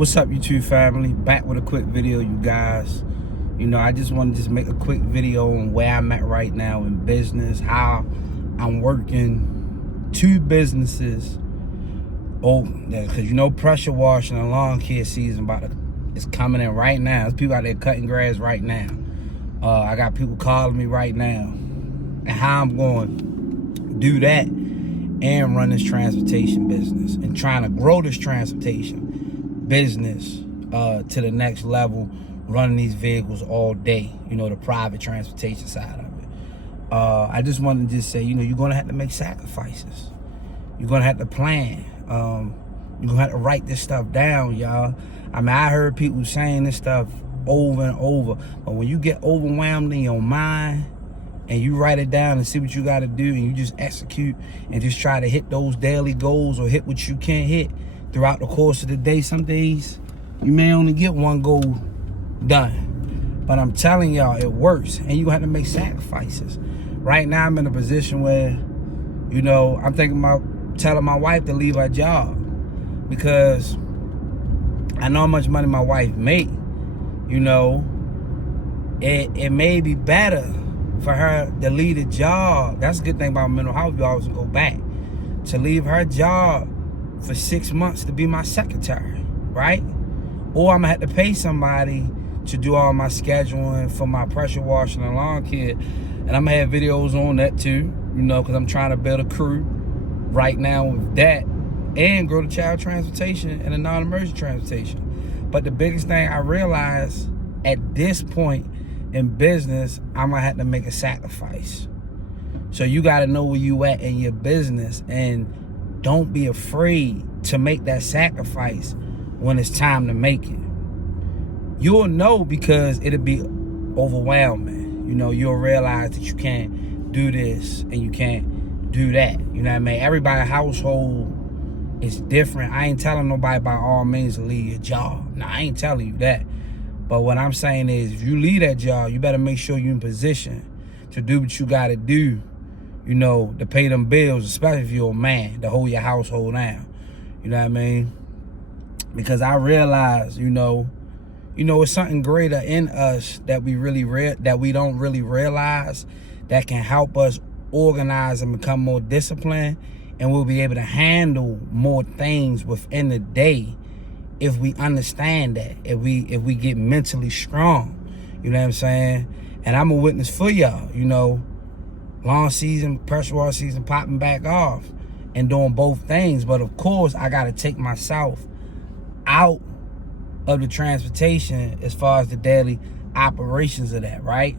What's up, YouTube family? Back with a quick video, you guys. I just want to make a quick video on where I'm at right now in business, how I'm working 2 businesses. Because pressure washing and lawn care season is coming in right now. There's people out there cutting grass right now. I got people calling me right now, and how I'm going to do that and run this transportation business and trying to grow this transportation business to the next level, running these vehicles all day, the private transportation side of it. I just wanted to say, you're going to have to make sacrifices. You're going to have to plan. You're going to have to write this stuff down, y'all. I heard people saying this stuff over and over, but when you get overwhelmed in your mind and you write it down and see what you got to do, and you just execute and just try to hit those daily goals or hit what you can't hit throughout the course of the day. Some days you may only get one goal done, but I'm telling y'all, it works, and you're gonna have to make sacrifices. Right now I'm in a position where I'm thinking about telling my wife to leave her job, because I know how much money my wife make. It may be better for her to leave the job. That's a good thing about mental health. You always go back to leave her job for 6 months to be my secretary, right? Or I'm gonna have to pay somebody to do all my scheduling for my pressure washing and lawn care. And I'm gonna have videos on that too, because I'm trying to build a crew right now with that and grow the child transportation and the non-emergency transportation. But the biggest thing I realized at this point in business, I'm gonna have to make a sacrifice. So you gotta know where you at in your business, and don't be afraid to make that sacrifice when it's time to make it. You'll know, because it'll be overwhelming. You'll realize that you can't do this and you can't do that. You know what I mean? Everybody's household is different. I ain't telling nobody by all means to leave your job. Nah, I ain't telling you that. But what I'm saying is, if you leave that job, you better make sure you're in position to do what you gotta do, to pay them bills, especially if you're a man, to hold your household down. You know what I mean? Because I realize, it's something greater in us that we don't really realize, that can help us organize and become more disciplined, and we'll be able to handle more things within the day if we understand that, if we get mentally strong. You know what I'm saying? And I'm a witness for y'all, lawn season, pressure water season popping back off and doing both things. But of course, I got to take myself out of the transportation as far as the daily operations of that, right?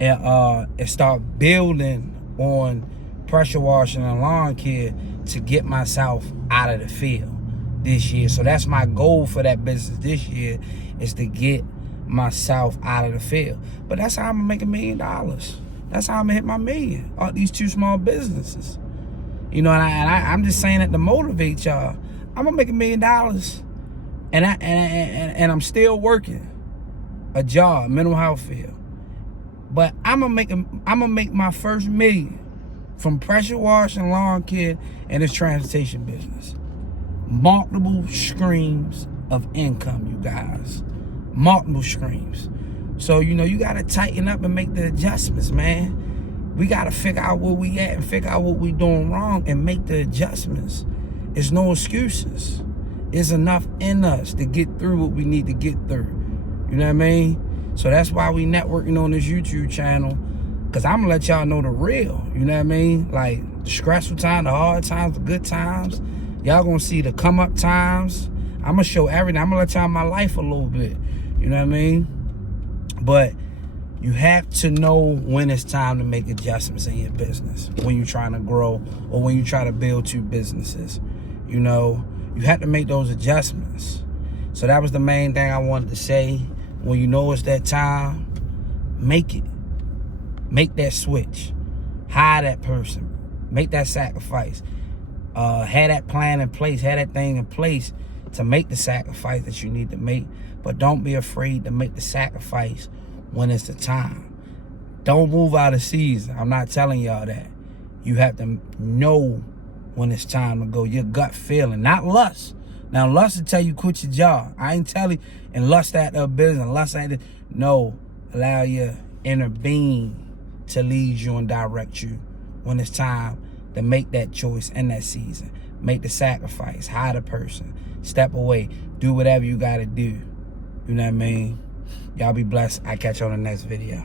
And start building on pressure washing and lawn care to get myself out of the field this year. So that's my goal for that business this year, is to get myself out of the field. But that's how I'm gonna make $1 million. That's how I'm gonna hit my million on these 2 small businesses. And I'm just saying that to motivate y'all. I'm gonna make $1 million, and I'm still working a job, mental health field. But I'm gonna make my first $1 million from pressure washing, lawn care, and this transportation business. Multiple streams of income, you guys. Multiple streams. So, you got to tighten up and make the adjustments, man. We got to figure out where we at and figure out what we doing wrong and make the adjustments. There's no excuses. It's enough in us to get through what we need to get through. You know what I mean? So that's why we networking on this YouTube channel, because I'm going to let y'all know the real. You know what I mean? Like, the stressful time, the hard times, the good times. Y'all going to see the come up times. I'm going to show everything. I'm going to let y'all my life a little bit. You know what I mean? But you have to know when it's time to make adjustments in your business, when you're trying to grow or when you try to build 2 businesses. You have to make those adjustments. So that was the main thing I wanted to say. When you know it's that time, make it. Make that switch. Hire that person. Make that sacrifice. Have that plan in place. Have that thing in place to make the sacrifice that you need to make. But don't be afraid to make the sacrifice when it's the time. Don't move out of season. I'm not telling y'all that. You have to know when it's time to go. Your gut feeling, not lust, Now, lust will tell you quit your job. I ain't telling you and lust at the business, lust at it. No, allow your inner being to lead you and direct you when it's time to make that choice in that season. Make the sacrifice, hire the person, step away, do whatever you got to do. You know what I mean? Y'all be blessed. I catch you on the next video.